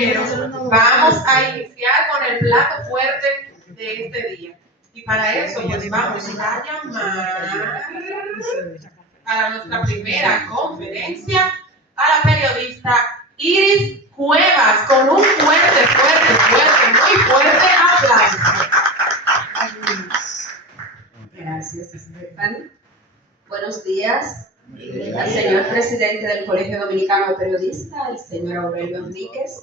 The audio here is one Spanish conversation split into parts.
compañeros, vamos a iniciar con el plato fuerte de este día. Y para eso, pues vamos a llamar a nuestra primera conferencia a la periodista Iris Cuevas, con un fuerte, muy fuerte aplauso. Gracias, Estefan. Buenos días al señor presidente del Colegio Dominicano de Periodistas, el señor Aurelio Enríquez,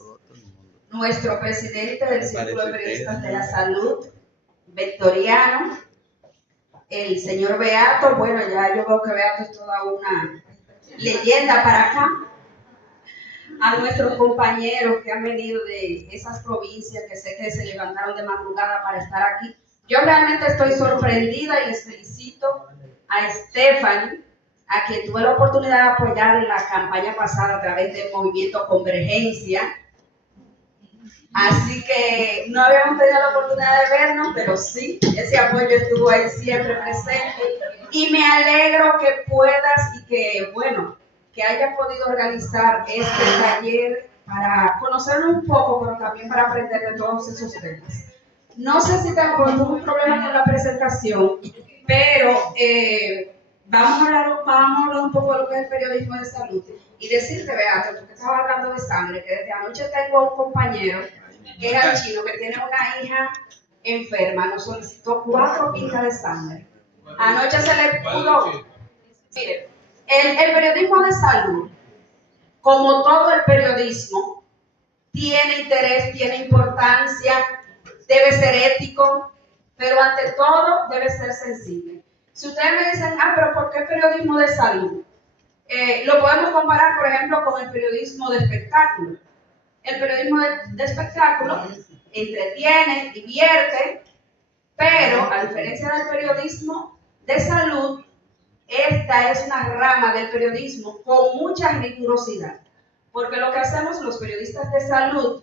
nuestro presidente del Círculo de Periodistas de la Salud, Vectoriano, el señor Beato. Bueno, ya yo veo que Beato es toda una leyenda para acá. A nuestros compañeros que han venido de esas provincias, que sé que se levantaron de madrugada para estar aquí. Yo realmente estoy sorprendida y les felicito a Estefan, a quien tuve la oportunidad de apoyar en la campaña pasada a través del movimiento Convergencia. Así que no habíamos tenido la oportunidad de vernos, pero sí, ese apoyo estuvo ahí siempre presente. Y me alegro que puedas y que, bueno, que hayas podido organizar este taller para conocerlo un poco, pero también para aprender de todos esos temas. No sé si tengo algún problema con la presentación, pero vamos a hablar un poco de lo que es el periodismo de salud. Y decirte, Beato, porque estaba hablando de sangre, que desde anoche tengo un compañero que es archino, que tiene una hija enferma, nos solicitó 4 pintas de sangre. Anoche se le pudo. Mire, el periodismo de salud, como todo el periodismo, tiene interés, tiene importancia, debe ser ético, pero ante todo debe ser sensible. Si ustedes me dicen, pero ¿por qué periodismo de salud? Lo podemos comparar, por ejemplo, con el periodismo de espectáculo. El periodismo de espectáculo entretiene, divierte, pero a diferencia del periodismo de salud, esta es una rama del periodismo con mucha rigurosidad, porque lo que hacemos los periodistas de salud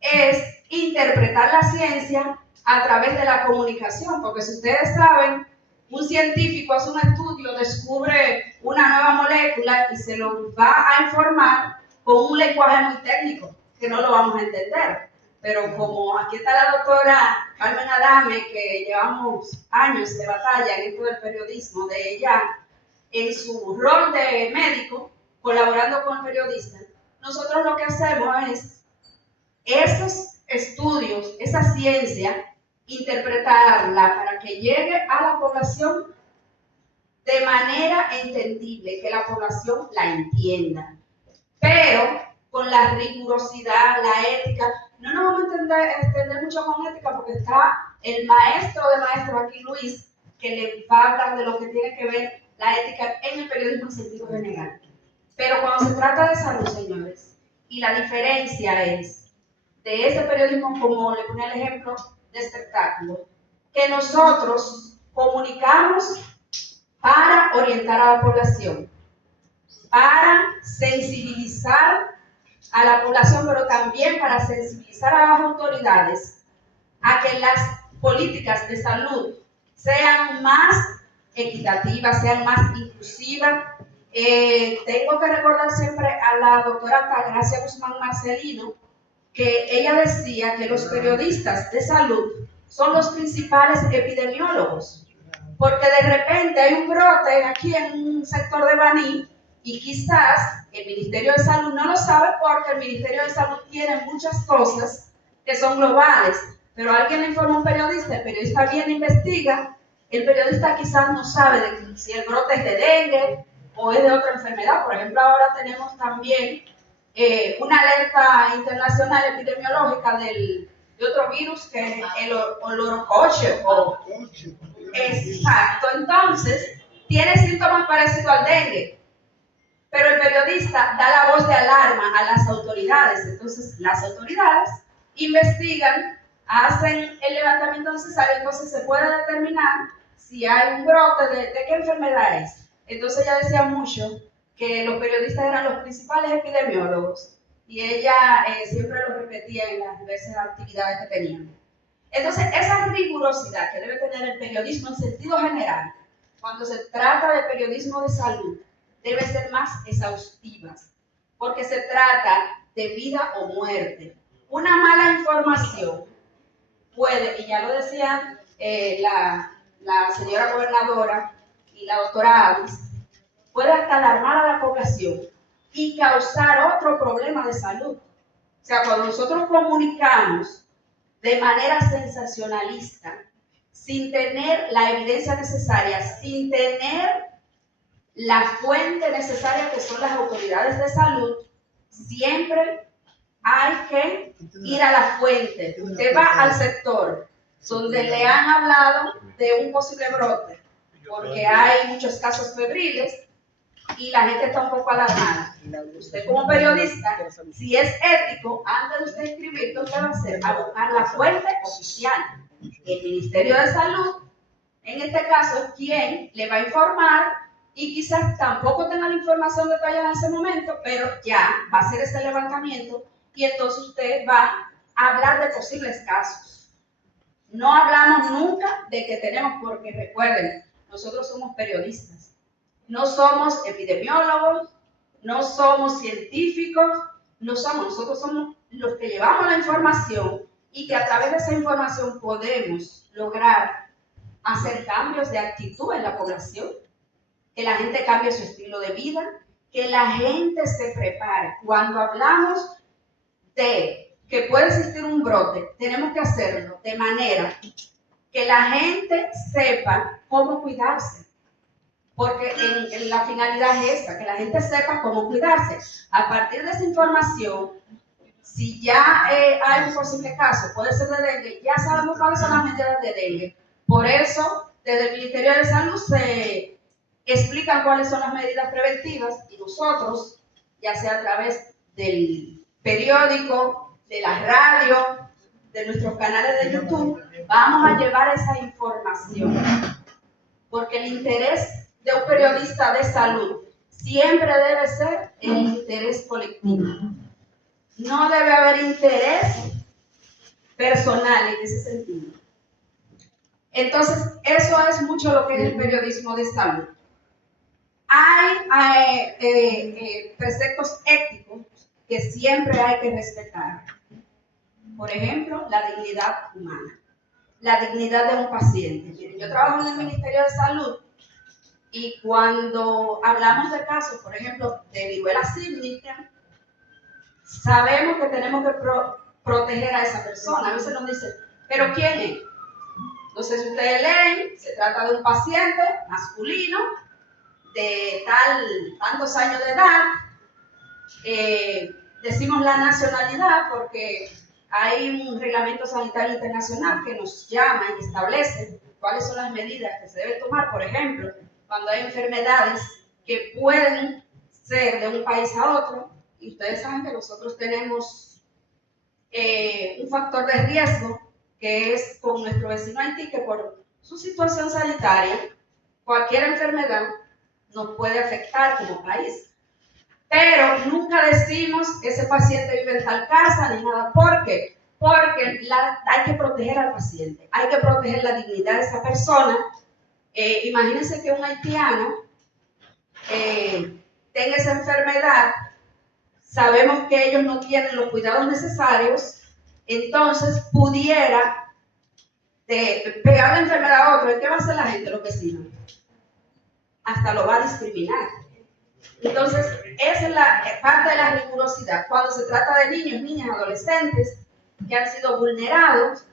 es interpretar la ciencia a través de la comunicación, porque si ustedes saben, un científico hace un estudio, descubre una nueva molécula y se lo va a informar con un lenguaje muy técnico, que no lo vamos a entender. Pero como aquí está la doctora Carmen Adame, que llevamos años de batalla en esto del periodismo, de ella en su rol de médico, colaborando con el periodista, nosotros lo que hacemos es esos estudios, esa ciencia, interpretarla para que llegue a la población de manera entendible, que la población la entienda, pero con la rigurosidad, la ética. No nos vamos a entender mucho con ética porque está el maestro de maestros aquí, Luis, que le va a hablar de lo que tiene que ver la ética en el periodismo en sentido general. Pero cuando se trata de salud, señores, y la diferencia es de ese periodismo, como le ponía el ejemplo de espectáculo, que nosotros comunicamos para orientar a la población, para sensibilizar a la población, pero también para sensibilizar a las autoridades a que las políticas de salud sean más equitativas, sean más inclusivas. Tengo que recordar siempre a la doctora Altagracia Guzmán Marcelino, que ella decía que los periodistas de salud son los principales epidemiólogos, porque de repente hay un brote aquí en un sector de Baní y quizás el Ministerio de Salud no lo sabe porque el Ministerio de Salud tiene muchas cosas que son globales, pero alguien le informa a un periodista, el periodista viene e investiga, el periodista quizás no sabe de si el brote es de dengue o es de otra enfermedad. Por ejemplo, ahora tenemos también una alerta internacional epidemiológica de otro virus que es el olorocoche. Exacto, entonces tiene síntomas parecidos al dengue, pero el periodista da la voz de alarma a las autoridades. Entonces las autoridades investigan, hacen el levantamiento necesario, entonces se puede determinar si hay un brote de qué enfermedad es. Entonces ella decía mucho que los periodistas eran los principales epidemiólogos y ella siempre lo repetía en las diversas actividades que tenían. Entonces esa rigurosidad que debe tener el periodismo en sentido general, cuando se trata de periodismo de salud, debe ser más exhaustiva, porque se trata de vida o muerte. una mala información puede, y ya lo decían la señora gobernadora y la doctora Avis, puede hasta alarmar a la población y causar otro problema de salud. O sea, cuando nosotros comunicamos de manera sensacionalista, sin tener la evidencia necesaria, sin tener la fuente necesaria que son las autoridades de salud, siempre hay que ir a la fuente. Usted va al sector donde le han hablado de un posible brote, porque hay muchos casos febriles y la gente está un poco alarmada. Usted como periodista, si es ético, antes de usted escribir, ¿qué usted va a hacer? A buscar la fuente oficial. El Ministerio de Salud, en este caso, es quien le va a informar y quizás tampoco tenga la información detallada en ese momento, pero ya va a hacer ese levantamiento y entonces usted va a hablar de posibles casos. No hablamos nunca de que tenemos, porque recuerden, nosotros somos periodistas, no somos epidemiólogos, no somos científicos, nosotros somos los que llevamos la información y que a través de esa información podemos lograr hacer cambios de actitud en la población, que la gente cambie su estilo de vida, que la gente se prepare. Cuando hablamos de que puede existir un brote, tenemos que hacerlo de manera que la gente sepa cómo cuidarse, porque en la finalidad es esa, que la gente sepa cómo cuidarse. A partir de esa información, si ya hay un posible caso, puede ser de dengue, ya sabemos cuáles son las medidas de dengue. Por eso, desde el Ministerio de Salud se explican cuáles son las medidas preventivas y nosotros, ya sea a través del periódico, de la radio, de nuestros canales de YouTube, vamos a llevar esa información. Porque el interés de un periodista de salud siempre debe ser el interés colectivo. No debe haber interés personal en ese sentido. Entonces, eso es mucho lo que es el periodismo de salud. Hay preceptos éticos que siempre hay que respetar. Por ejemplo, la dignidad humana, la dignidad de un paciente. Miren, yo trabajo en el Ministerio de Salud y cuando hablamos de casos, por ejemplo, de viruela sísmica, sabemos que tenemos que proteger a esa persona. A veces nos dicen, ¿pero quién es? No sé si ustedes leen, se trata de un paciente masculino de tantos años de edad. Decimos la nacionalidad porque hay un reglamento sanitario internacional que nos llama y establece cuáles son las medidas que se deben tomar. Por ejemplo, cuando hay enfermedades que pueden ser de un país a otro, y ustedes saben que nosotros tenemos un factor de riesgo que es con nuestro vecino Haití, que por su situación sanitaria, cualquier enfermedad nos puede afectar como país. Pero nunca decimos que ese paciente vive en tal casa ni nada. ¿Por qué? Porque hay que proteger al paciente, hay que proteger la dignidad de esa persona. Imagínense que un haitiano tenga esa enfermedad, sabemos que ellos no tienen los cuidados necesarios, entonces pudiera pegar la enfermedad a otro. ¿Y qué va a hacer la gente, los vecinos? Hasta lo va a discriminar. Entonces, esa es parte de la rigurosidad. Cuando se trata de niños, niñas, adolescentes que han sido vulnerados,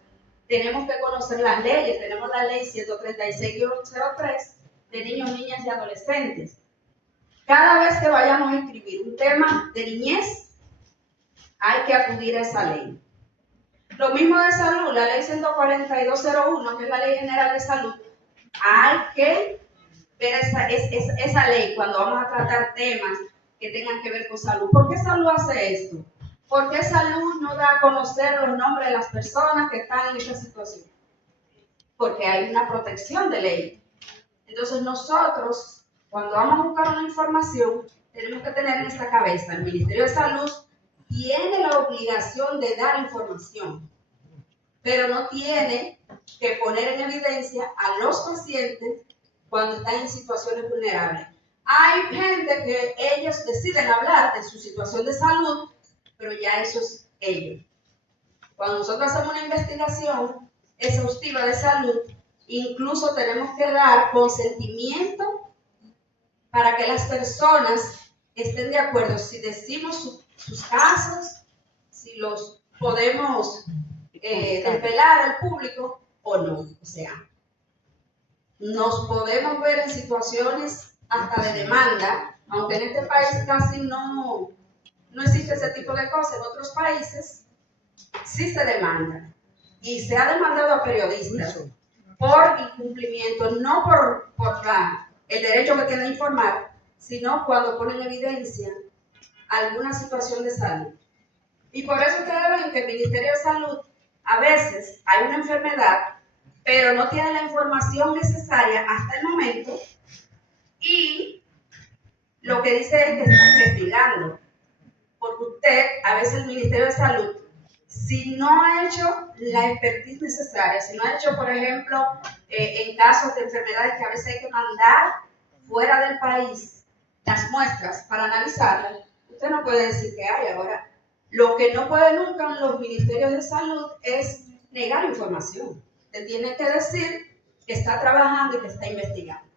tenemos que conocer las leyes. Tenemos la ley 136-03 de niños, niñas y adolescentes. Cada vez que vayamos a escribir un tema de niñez, hay que acudir a esa ley. Lo mismo de salud, la ley 14201, que es la Ley General de Salud, hay que ver esa ley cuando vamos a tratar temas que tengan que ver con salud. ¿Por qué salud hace esto? ¿Por qué salud no da a conocer los nombres de las personas que están en esta situación? Porque hay una protección de ley. Entonces nosotros, cuando vamos a buscar una información, tenemos que tener en nuestra cabeza, el Ministerio de Salud tiene la obligación de dar información, pero no tiene que poner en evidencia a los pacientes cuando están en situaciones vulnerables. Hay gente que ellos deciden hablar de su situación de salud, pero ya eso es ellos. Cuando nosotros hacemos una investigación exhaustiva de salud, incluso tenemos que dar consentimiento para que las personas estén de acuerdo si decimos sus casos, si los podemos desvelar al público o no. O sea, nos podemos ver en situaciones hasta de demanda, aunque en este país casi no existe ese tipo de cosas. En otros países sí se demanda, y se ha demandado a periodistas por incumplimiento, no por el derecho que tienen a informar, sino cuando ponen en evidencia alguna situación de salud. Y por eso ustedes ven que el Ministerio de Salud, a veces hay una enfermedad, pero no tiene la información necesaria hasta el momento, y lo que dice es que está investigando. Porque usted, a veces el Ministerio de Salud, si no ha hecho la expertise necesaria, si no ha hecho, por ejemplo, en casos de enfermedades que a veces hay que mandar fuera del país las muestras para analizarlas, usted no puede decir que hay. Ahora, lo que no puede nunca en los ministerios de salud es negar información. Usted tiene que decir que está trabajando y que está investigando.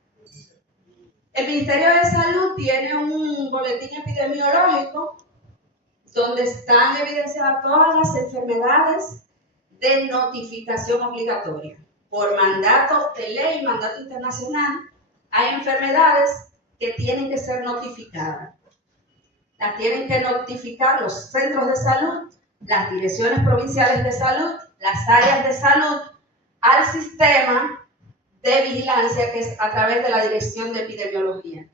El Ministerio de Salud tiene un boletín epidemiológico donde están evidenciadas todas las enfermedades de notificación obligatoria. Por mandato de ley, mandato internacional, hay enfermedades que tienen que ser notificadas. Las tienen que notificar los centros de salud, las direcciones provinciales de salud, las áreas de salud, al sistema de vigilancia que es a través de la Dirección de Epidemiología.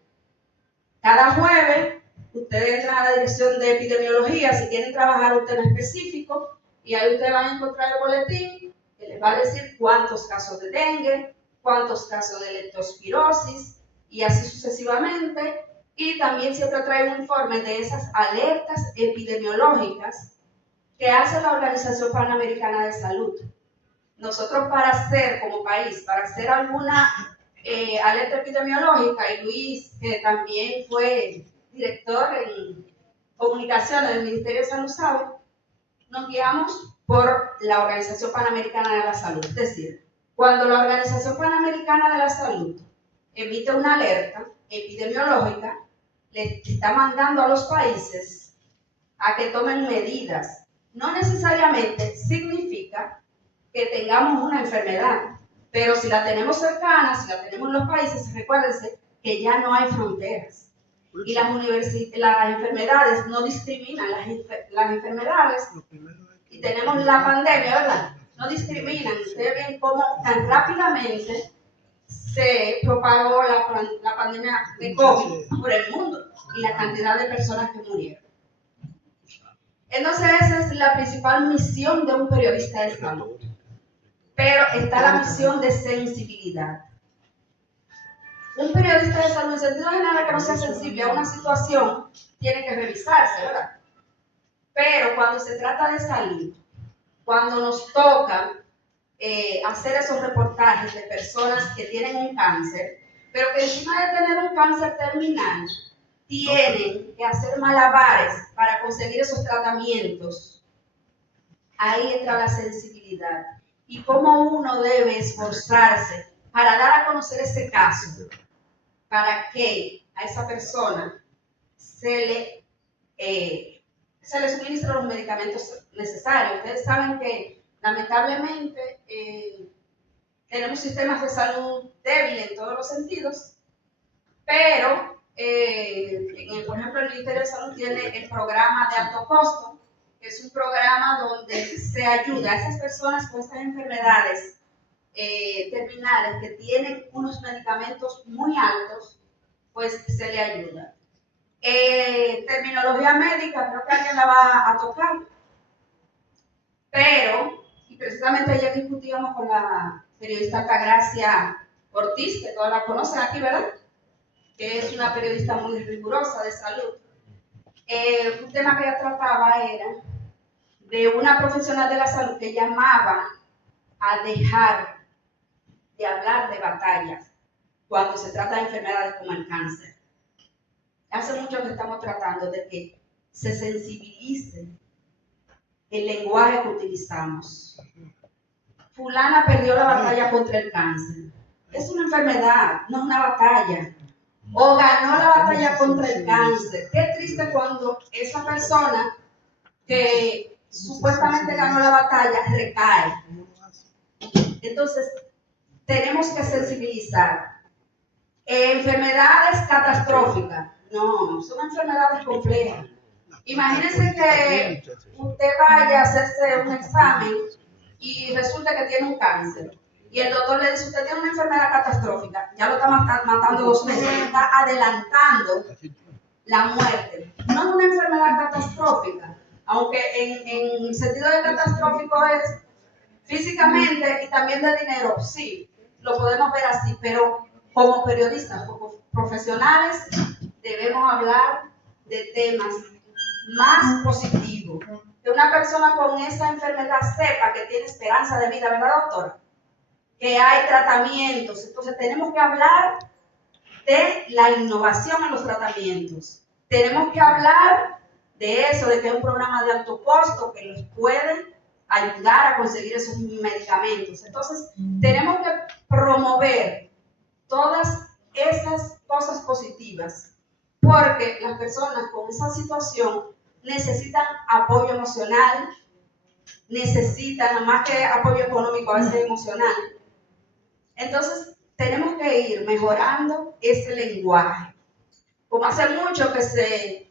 Cada jueves, ustedes entran a la Dirección de Epidemiología si quieren trabajar un tema específico, y ahí ustedes van a encontrar el boletín que les va a decir cuántos casos de dengue, cuántos casos de leptospirosis, y así sucesivamente. Y también siempre trae un informe de esas alertas epidemiológicas que hace la Organización Panamericana de Salud. Nosotros, para hacer como país, para hacer alguna alerta epidemiológica, y Luis, que también fue director en comunicaciones del Ministerio de Salud, sabe, nos guiamos por la Organización Panamericana de la Salud. Es decir, cuando la Organización Panamericana de la Salud emite una alerta epidemiológica, le está mandando a los países a que tomen medidas. No necesariamente significa que tengamos una enfermedad, pero si la tenemos cercana, si la tenemos en los países, recuérdense que ya no hay fronteras. Y las enfermedades no discriminan, las enfermedades, y tenemos la pandemia, ¿verdad? No discriminan. Ustedes ven cómo tan rápidamente se propagó la pandemia de COVID por el mundo y la cantidad de personas que murieron. Entonces, esa es la principal misión de un periodista de salud. Pero está la misión de sensibilidad. Un periodista de salud, en sentido general, que no sea sensible a una situación, tiene que revisarse, ¿verdad? Pero cuando se trata de salud, cuando nos toca hacer esos reportajes de personas que tienen un cáncer, pero que encima de tener un cáncer terminal, tienen que hacer malabares para conseguir esos tratamientos, ahí entra la sensibilidad. Y cómo uno debe esforzarse para dar a conocer ese caso, para que a esa persona se le suministren los medicamentos necesarios. Ustedes saben que lamentablemente tenemos sistemas de salud débiles en todos los sentidos, pero por ejemplo, el Ministerio de Salud tiene el programa de alto costo, que es un programa donde se ayuda a esas personas con estas enfermedades terminales que tienen unos medicamentos muy altos, pues se le ayuda. Terminología médica, creo que alguien la va a tocar, pero, y precisamente ayer discutíamos con la periodista Altagracia Ortiz, que todas la conocen aquí, ¿verdad? Que es una periodista muy rigurosa de salud. Un tema que ella trataba era de una profesional de la salud que llamaba a dejar de hablar de batallas cuando se trata de enfermedades como el cáncer. Hace mucho que estamos tratando de que se sensibilice el lenguaje que utilizamos. Fulana perdió la batalla contra el cáncer. Es una enfermedad, no es una batalla. O ganó la batalla contra el cáncer. Qué triste cuando esa persona que supuestamente ganó la batalla recae. Entonces, tenemos que sensibilizar. Enfermedades catastróficas. No, son enfermedades complejas. Imagínense que usted vaya a hacerse un examen y resulta que tiene un cáncer. Y el doctor le dice, usted tiene una enfermedad catastrófica. Ya lo está matando 2 meses. Está adelantando la muerte. No es una enfermedad catastrófica. Aunque en el sentido de catastrófico es físicamente y también de dinero. Sí, lo podemos ver así. Pero como periodistas, como profesionales, debemos hablar de temas más positivos. Que una persona con esa enfermedad sepa que tiene esperanza de vida, ¿verdad, doctora? Que hay tratamientos. Entonces tenemos que hablar de la innovación en los tratamientos. Tenemos que hablar de eso, de que es un programa de alto costo que nos puede ayudar a conseguir esos medicamentos. Entonces tenemos que promover todas esas cosas positivas, porque las personas con esa situación necesitan apoyo emocional, necesitan más que apoyo económico, a veces emocional. Entonces, tenemos que ir mejorando ese lenguaje. Como hace mucho que se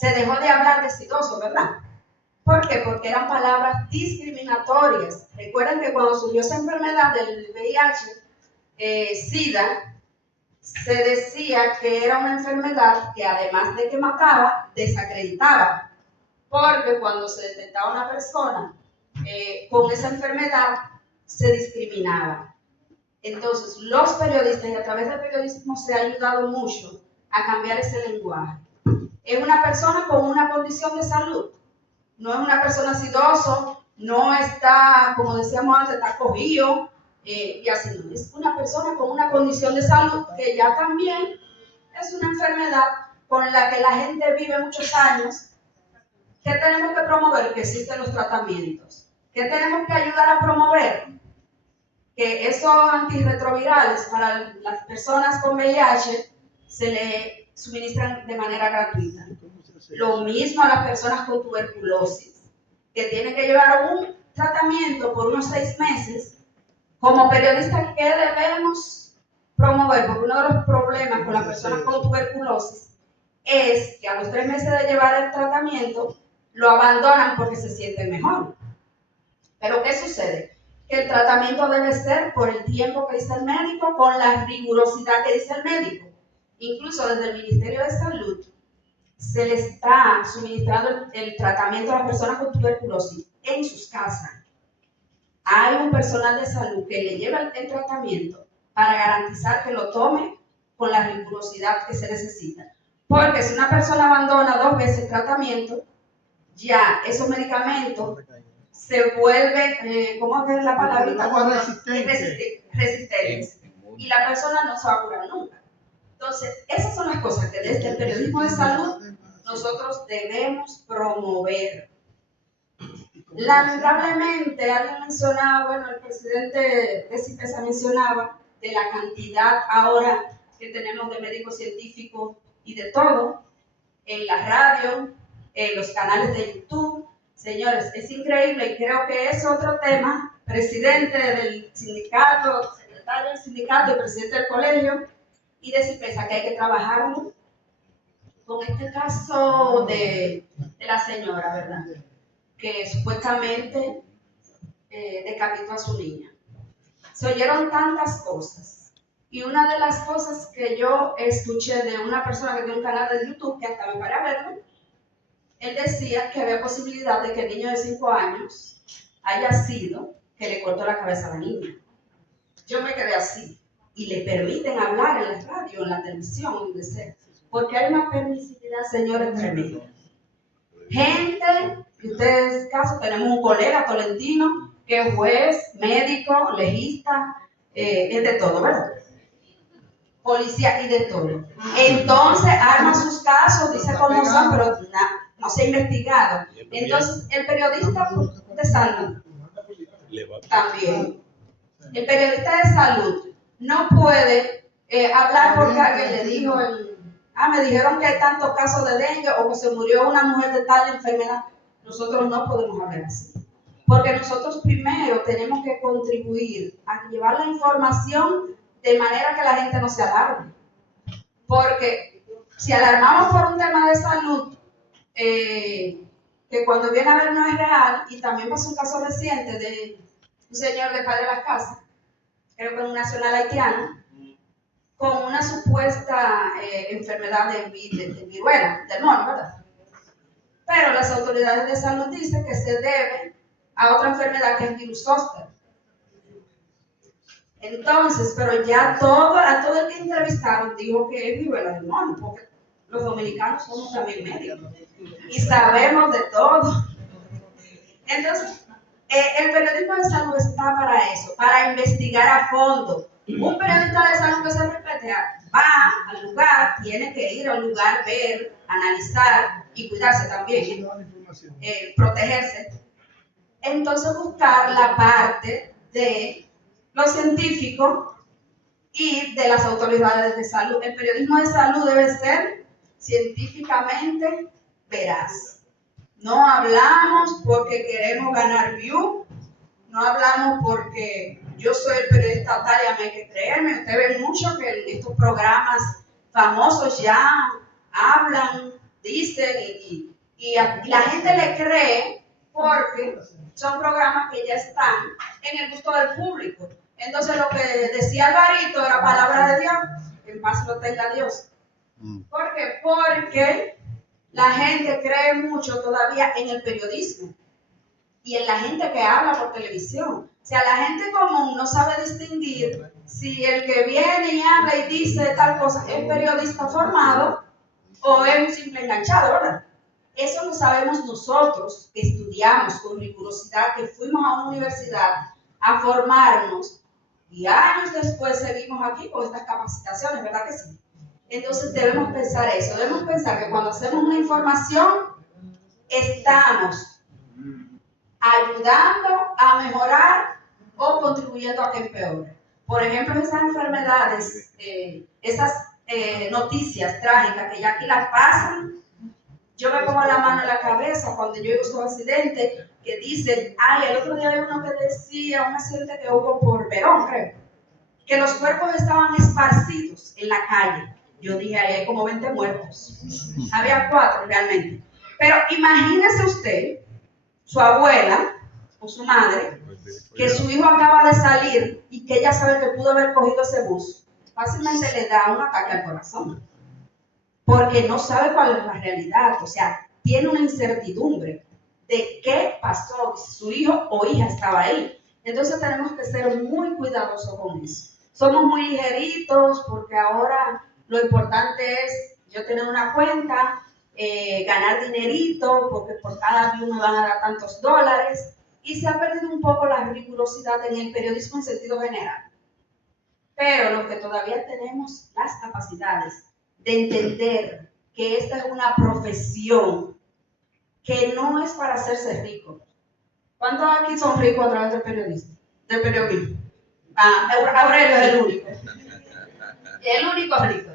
dejó de hablar de exitoso, ¿verdad? ¿Por qué? Porque eran palabras discriminatorias. Recuerden que cuando surgió esa enfermedad del VIH, SIDA, se decía que era una enfermedad que además de que mataba, desacreditaba. Porque cuando se detectaba una persona con esa enfermedad, se discriminaba. Entonces, los periodistas, y a través del periodismo se ha ayudado mucho a cambiar ese lenguaje. Es una persona con una condición de salud. No es una persona sidoso, no está, como decíamos antes, está cogido, y así no. Es una persona con una condición de salud que ya también es una enfermedad con la que la gente vive muchos años. ¿Qué tenemos que promover? Que existen los tratamientos. ¿Qué tenemos que ayudar a promover? Que esos antirretrovirales para las personas con VIH se le suministran de manera gratuita. Lo mismo a las personas con tuberculosis, que tienen que llevar un tratamiento por unos 6 meses. Como periodistas, ¿qué debemos promover? Porque uno de los problemas con las personas con tuberculosis es que a los 3 meses de llevar el tratamiento, lo abandonan porque se sienten mejor. Pero ¿qué sucede? Que el tratamiento debe ser por el tiempo que dice el médico, con la rigurosidad que dice el médico. Incluso desde el Ministerio de Salud se le está suministrando el tratamiento a las personas con tuberculosis en sus casas. Hay un personal de salud que le lleva el tratamiento para garantizar que lo tome con la rigurosidad que se necesita. Porque si una persona abandona 2 veces el tratamiento, ya esos medicamentos se vuelven, ¿cómo es la palabrita? Resistentes. Y la persona no se va a curar nunca. Entonces, esas son las cosas que desde el periodismo de salud nosotros debemos promover. Lamentablemente, alguien mencionaba, bueno, el presidente de CIPESA mencionaba de la cantidad ahora que tenemos de médicos científicos y de todo, en la radio, en los canales de YouTube. Señores, es increíble y creo que es otro tema. Presidente del sindicato, secretario del sindicato y presidente del colegio y de CIPESA, que hay que trabajar con este caso de la señora, ¿verdad? Que supuestamente decapitó a su niña. Se oyeron tantas cosas. Y una de las cosas que yo escuché de una persona que tiene un canal de YouTube, que hasta me paré a verlo, él decía que había posibilidad de que el niño de 5 años haya sido que le cortó la cabeza a la niña. Yo me quedé así. Y le permiten hablar en la radio, en la televisión, donde sea. Porque hay una permisividad, señores, tremenda. Gente, que ustedes, caso, tenemos un colega tolentino que es juez, médico, legista, es de todo, ¿verdad? Policía y de todo. Entonces arma sus casos, dice cómo son, pero no se ha investigado. Entonces, el periodista de salud también. El periodista de salud no puede hablar porque alguien le dijo, me dijeron que hay tantos casos de dengue o que se murió una mujer de tal enfermedad. Nosotros no podemos hablar así. Porque nosotros primero tenemos que contribuir a llevar la información de manera que la gente no se alarme. Porque si alarmamos por un tema de salud, que cuando viene a ver no es real, y también pasó un caso reciente de un señor de Padre de las Casas, creo que un nacional haitiano, con una supuesta enfermedad de viruela, del mono, ¿verdad? Pero las autoridades de salud dicen que se debe a otra enfermedad que es el virus zóster. Entonces, pero ya a todo el que entrevistaron dijo que es viruela del mono, porque los dominicanos somos también médicos y sabemos de todo. Entonces, el periodismo de salud está para eso, para investigar a fondo. Un periodista de salud que se respete va al lugar, tiene que ir al lugar, ver, analizar y cuidarse también, protegerse. Entonces, buscar la parte de los científicos y de las autoridades de salud. El periodismo de salud debe ser científicamente veraz. No hablamos porque queremos ganar view, no hablamos porque yo soy el periodista tal y a mí hay que creerme. Usted ve mucho que en estos programas famosos ya hablan, dicen y la gente le cree porque son programas que ya están en el gusto del público. Entonces lo que decía Alvarito era palabra de Dios, en paz lo tenga Dios. ¿Por qué? Porque la gente cree mucho todavía en el periodismo y en la gente que habla por televisión. O sea, la gente común no sabe distinguir si el que viene y habla y dice tal cosa es periodista formado o es un simple enganchado, ¿verdad? Eso lo sabemos nosotros, que estudiamos con rigurosidad, que fuimos a una universidad a formarnos y años después seguimos aquí con estas capacitaciones, ¿verdad que sí? Entonces debemos pensar eso, debemos pensar que cuando hacemos una información estamos ayudando a mejorar o contribuyendo a que empeore. Por ejemplo, esas enfermedades, esas noticias trágicas que ya aquí las pasan, yo me pongo la mano en la cabeza cuando yo oigo un accidente que dicen, el otro día hay uno que decía, un accidente que hubo por Perón, creo, que los cuerpos estaban esparcidos en la calle. Yo dije, ahí hay como 20 muertos. Había 4 realmente. Pero imagínese usted, su abuela o su madre, que su hijo acaba de salir y que ella sabe que pudo haber cogido ese bus. Fácilmente le da un ataque al corazón. Porque no sabe cuál es la realidad. O sea, tiene una incertidumbre de qué pasó, si su hijo o hija estaba ahí. Entonces tenemos que ser muy cuidadosos con eso. Somos muy ligeritos porque ahora lo importante es yo tener una cuenta, ganar dinerito, porque por cada view me van a dar tantos dólares, y se ha perdido un poco la rigurosidad en el periodismo en sentido general. Pero los que todavía tenemos las capacidades de entender que esta es una profesión que no es para hacerse rico. ¿Cuántos aquí son ricos a través del periodismo? Del periodismo. Aurelio es el único. El único rico.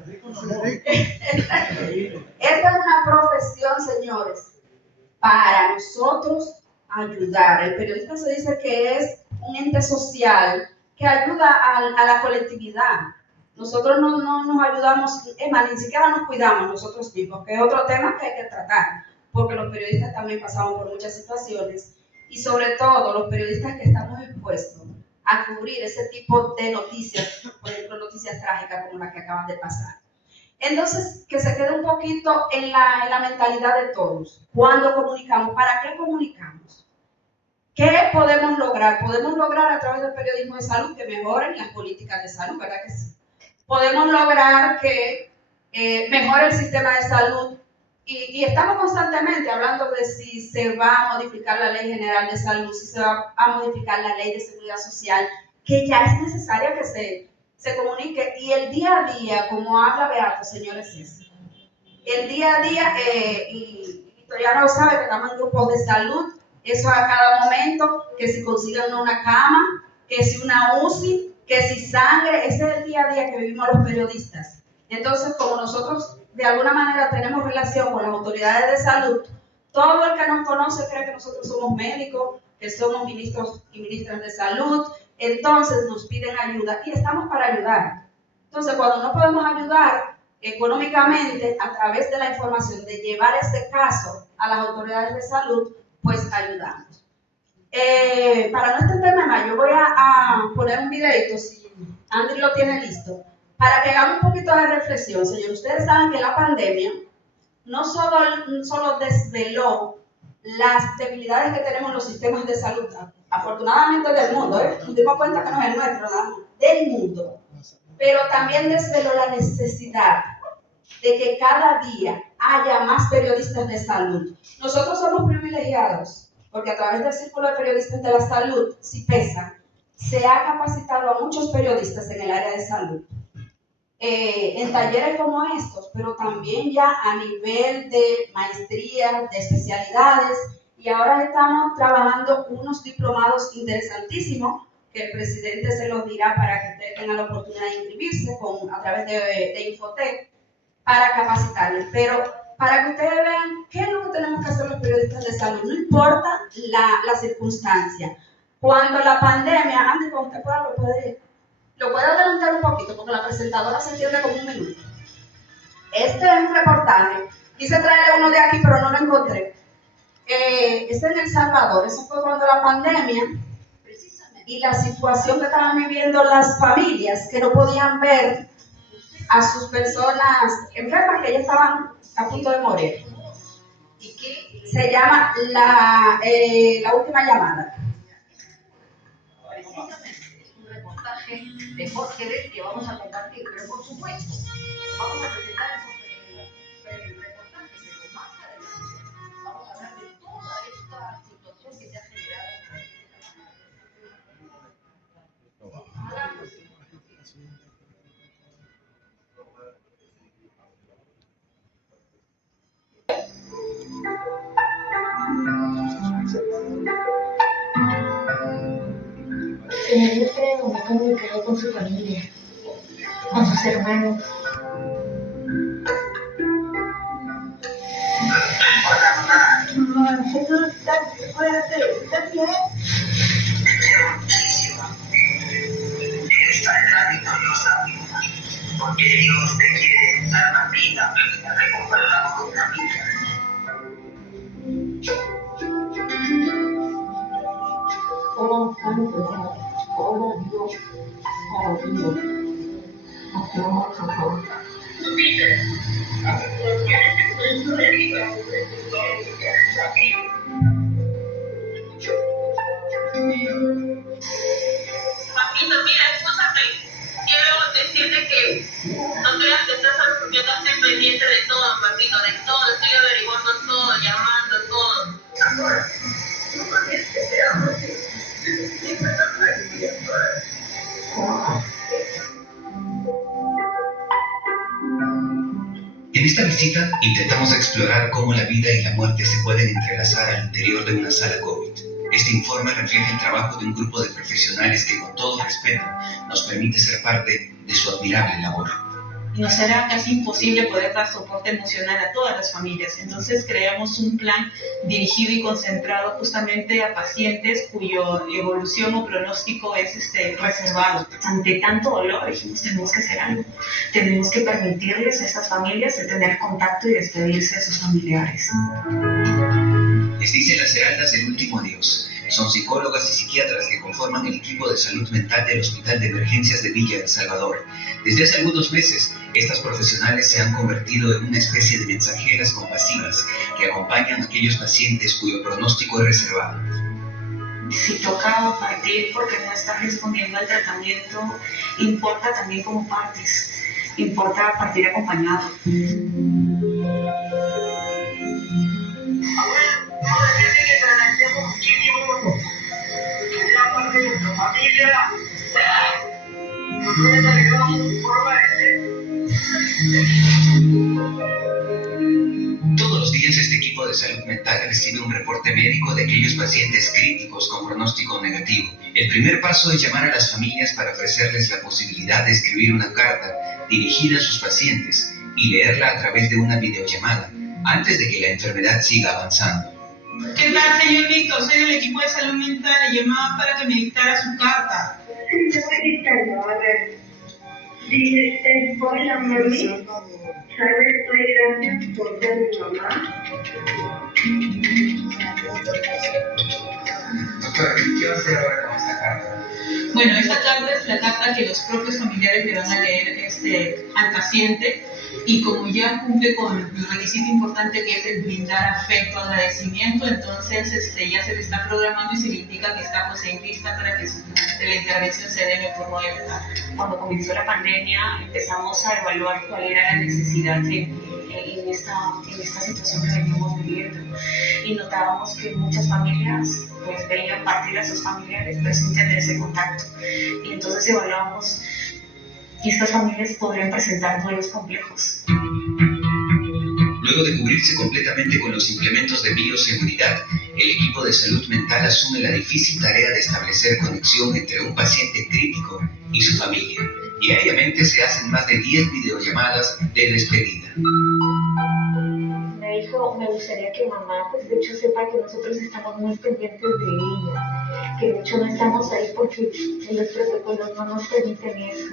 Esta es una profesión, señores, para nosotros ayudar. El periodista se dice que es un ente social que ayuda a la colectividad. Nosotros no nos ayudamos, ni siquiera nos cuidamos nosotros mismos, que es otro tema que hay que tratar, porque los periodistas también pasamos por muchas situaciones y sobre todo los periodistas que estamos expuestos a cubrir ese tipo de noticias, por ejemplo, noticias trágicas como las que acaban de pasar. Entonces, que se quede un poquito en la mentalidad de todos. Cuando comunicamos, ¿para qué comunicamos? ¿Qué podemos lograr? Podemos lograr a través del periodismo de salud que mejoren las políticas de salud, ¿verdad que sí? Podemos lograr que mejore el sistema de salud y estamos constantemente hablando de si se va a modificar la Ley General de Salud, si se va a modificar la Ley de Seguridad Social, que ya es necesaria que se comunique. Y el día a día, como habla Beato, señores, es el día a día, y Victoriano lo sabe que estamos en grupos de salud, eso a cada momento, que si consigan una cama, que si una UCI, que si sangre, ese es el día a día que vivimos los periodistas. Entonces, como nosotros de alguna manera tenemos relación con las autoridades de salud, todo el que nos conoce cree que nosotros somos médicos, que somos ministros y ministras de salud, entonces nos piden ayuda y estamos para ayudar. Entonces, cuando no podemos ayudar económicamente a través de la información, de llevar ese caso a las autoridades de salud, pues ayudamos. Para no extenderme más, yo voy a poner un videito, si Andy lo tiene listo, para que hagamos un poquito de reflexión. Señor, ustedes saben que la pandemia no solo desveló las debilidades que tenemos en los sistemas de salud, afortunadamente del mundo, nos dimos cuenta que no es el nuestro, nada más, del mundo, pero también desveló la necesidad de que cada día haya más periodistas de salud. Nosotros somos privilegiados, porque a través del Círculo de Periodistas de la Salud, CIPESA, se ha capacitado a muchos periodistas en el área de salud. En talleres como estos, pero también ya a nivel de maestría, de especialidades, y ahora estamos trabajando unos diplomados interesantísimos que el presidente se los dirá para que ustedes tengan la oportunidad de inscribirse a través de Infotec para capacitarles. Pero para que ustedes vean qué es lo que tenemos que hacer los periodistas de salud, no importa la circunstancia. Cuando la pandemia, antes cuando usted pueda, lo puede adelantar un poquito porque la presentadora se entiende como un minuto. Este es un reportaje, quise traerle uno de aquí pero no lo encontré. Este en El Salvador, eso fue cuando la pandemia y la situación que estaban viviendo las familias que no podían ver a sus personas enfermas que ya estaban a punto de morir. Y que se llama la última llamada. De Jorge Del que vamos a compartir, pero por supuesto, vamos a presentar el reportaje, pero más adelante vamos a hablar de toda esta situación que se ha generado. Se refiere a una comunicación con su familia, con sus hermanos. ¿Estás bien? Esta es la victoriosa vida, porque Dios te quiere dar la vida, recuperada con la vida. Oh, santo, oh Dios, oh Dios, activamos por favor. Papito, mira, escúchame. Quiero decirte que no creas que estás, yo no estoy pendiente de todo, papito, de todo. Estoy averiguando todo, llamando todo. En esta visita intentamos explorar cómo la vida y la muerte se pueden entrelazar al interior de una sala COVID. Este informe refleja el trabajo de un grupo de profesionales que, con todo respeto, nos permite ser parte de su admirable labor. Nos será casi imposible poder dar soporte emocional a todas las familias. Entonces creamos un plan dirigido y concentrado justamente a pacientes cuya evolución o pronóstico es reservado. Ante tanto dolor dijimos, tenemos que hacer algo. Tenemos que permitirles a estas familias de tener contacto y despedirse de sus familiares. Les dice la Esmeraldas el último adiós. Son psicólogas y psiquiatras que conforman el equipo de salud mental del Hospital de Emergencias de Villa El Salvador. Desde hace algunos meses, estas profesionales se han convertido en una especie de mensajeras compasivas que acompañan a aquellos pacientes cuyo pronóstico es reservado. Si toca partir porque no está respondiendo al tratamiento, importa también cómo partes. Importa partir acompañado. Todos los días este equipo de salud mental recibe un reporte médico de aquellos pacientes críticos con pronóstico negativo. El primer paso es llamar a las familias para ofrecerles la posibilidad de escribir una carta dirigida a sus pacientes y leerla a través de una videollamada antes de que la enfermedad siga avanzando. ¿Qué tal, señor Víctor? Soy del equipo de salud mental. Le llamaba para que me dictara su carta. Sí, te voy dictando, a ver. Dice, hola mami, sabes, doy gracias por ser mi mamá. Doctora, ¿qué va a hacer ahora con esta carta? Bueno, esta carta es la carta que los propios familiares le van a leer al paciente, y como ya cumple con el requisito importante que es el brindar afecto, agradecimiento, entonces ya se le está programando y se le indica que está en lista para que la intervención se dé de forma adecuada. Cuando comenzó la pandemia empezamos a evaluar cuál era la necesidad en esta situación que veníamos viviendo, y notábamos que muchas familias pues veían partir a sus familiares pero sin tener ese contacto, y entonces evaluamos y estas familias podrían presentar duelos complejos. Luego de cubrirse completamente con los implementos de bioseguridad, el equipo de salud mental asume la difícil tarea de establecer conexión entre un paciente crítico y su familia. Diariamente se hacen más de 10 videollamadas de despedida. Me dijo, me gustaría que mamá, pues de hecho sepa que nosotros estamos muy pendientes de ella, que de hecho no estamos ahí porque los protocolos no nos permiten eso.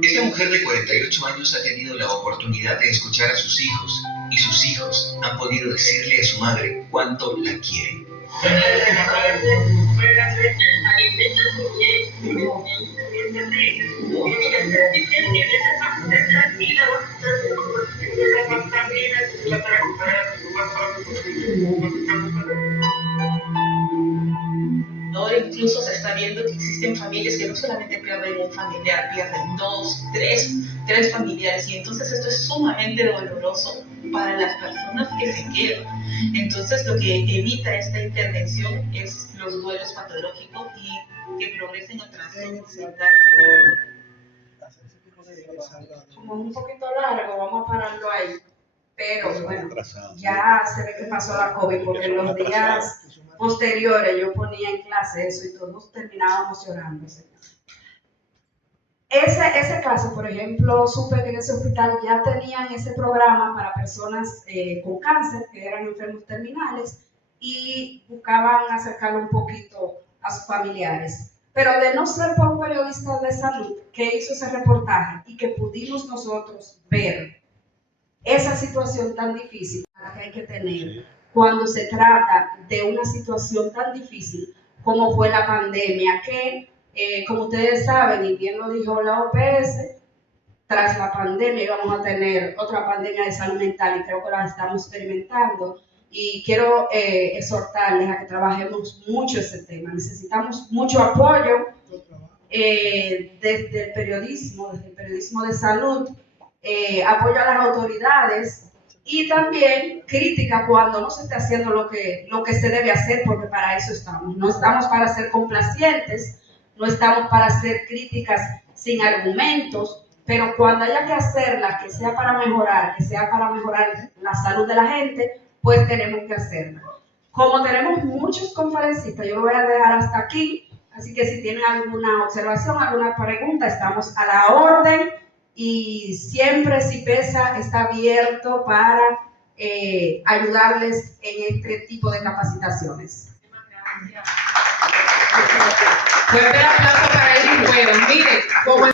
Esta mujer de 48 años ha tenido la oportunidad de escuchar a sus hijos, y sus hijos han podido decirle a su madre cuánto la quieren. Ahora incluso se está viendo que existen familias que no solamente pierden un familiar, pierden 2, 3 familiares, y entonces esto es sumamente doloroso para las personas que se quedan. Entonces lo que evita esta intervención es los duelos patológicos y que progresen a trastornos mentales. Como un poquito largo, vamos a pararlo ahí. Pero bueno, ya se ve que pasó la COVID, porque en los días posteriores yo ponía en clase eso y todos terminábamos llorando. Ese caso, por ejemplo, supe que en ese hospital ya tenían ese programa para personas con cáncer, que eran enfermos terminales, y buscaban acercarlo un poquito a sus familiares. Pero de no ser por un periodista de salud que hizo ese reportaje y que pudimos nosotros ver esa situación tan difícil que hay que tener cuando se trata de una situación tan difícil como fue la pandemia, que como ustedes saben, y bien lo dijo la OPS, tras la pandemia íbamos a tener otra pandemia de salud mental, y creo que la estamos experimentando, y quiero exhortarles a que trabajemos mucho ese tema. Necesitamos mucho apoyo desde el periodismo de salud, apoyo a las autoridades, y también crítica cuando no se esté haciendo lo que se debe hacer, porque para eso estamos. No estamos para ser complacientes, no estamos para hacer críticas sin argumentos, pero cuando haya que hacerlas, que sea para mejorar la salud de la gente, pues tenemos que hacerla. Como tenemos muchos conferencistas, yo lo voy a dejar hasta aquí, así que si tienen alguna observación, alguna pregunta, estamos a la orden. Y siempre CIPESA está abierto para ayudarles en este tipo de capacitaciones. Fuerte aplauso para Edith Cuevas. Mire, como